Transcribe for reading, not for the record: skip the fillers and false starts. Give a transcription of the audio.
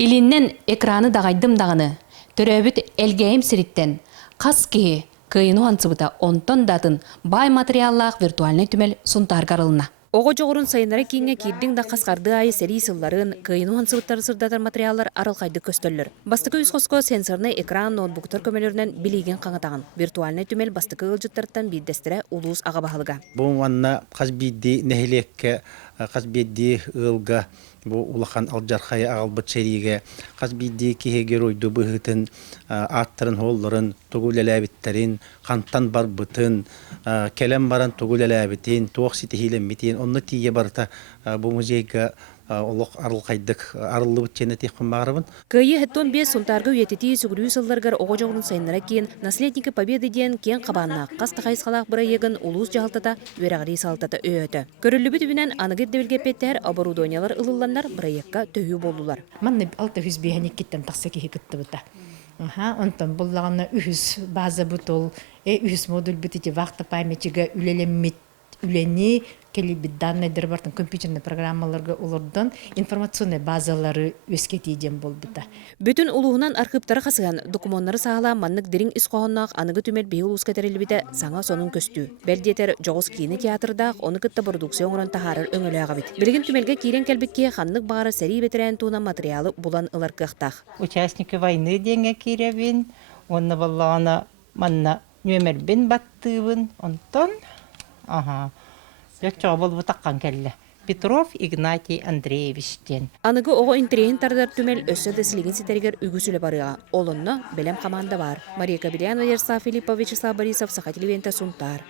Илиннен экраны дағайдым дағыны, төрөбіт әлгейім сіріттен, қас кеге кыйыну ансыбыта онтон датын бай материаллақ виртуальный түмел сунтаргарылына. Оғы жоғырын сайынары кейінге кейдің да қасқарды айы сәрі сылларын, кыйыну ансыбыттары сырдатар материаллар арылқайды көстөллөр. Бастықы үз қоско сенсорный экран ноутбуктар көмелерінен билеген қаңатағын. Виртуальный түмел бастықы ылжыттарыттан биддестірі улуыз аға бағылыға. Бұл анна қаз бидді нәхилекке, қаз бидді ылға, бұл улахан алжархай ағалбыт шериге, қаз бидді кехегер ойду бұғытын, аттырын холларын, тұғылеләбіттерін, қанттан бар бұтын, кәлем баран тұғылеләбітін, туақ сетихилен бітін, онны тие барыта бұл музейға олық арылқайдық, арылы бұтчені текпін бағырыбын. Күйі хеттон бес сұнтарғы өйететі сүгірі сылларғар оғы жоғырын сайынлара кейін наследникі победы ден кен қабанына қасты қайысқалақ бұра егін улус жағалтата, өрағыры салтата өйеті. Көрілі бүтібінен анығыр девілге петтер оборудониялар ылыландар проектқа түйі болулар. Манны алты хүз бейханек кеттен тақсы кеге күтті бұта. Онтан бұллағына үхіз база бұтол, үхіз модуль бүтіте вақты памятчіға үлелеммет үлені келі данныйдыр бартын компьютерный программаларға олардан информационный базалары өскетейден бол бұта. Бүтін улуғынан архивтары қасыған документтары сағала маннық дерің исқоғыннақ анығы түмел бейіл ұскатерелі біті саңа сонын көстü. Бәлдетер жоғыз кейіні театрдақ оны күтті продукцион тахарыр өңілі ағабет. Білген түмелге кейрен кәлбікке қаннық бағары сәрі бетерән туына материалы бұлан ылар қықтақ. Участники войны денге киребин, онны баллағана манна нөмербен баттыбын, онтон Лёгчого бол бұтаққан кәлі. Петров Игнатий Андреевичтен. Анығы оғы интерейін тардар түмел өссірді сілеген сетергер үгісілі барыға. Олынна білем команда бар. Мария Кабелянова, Ярослав Филиппович, Борисов, Сахатилевента, Сунтар.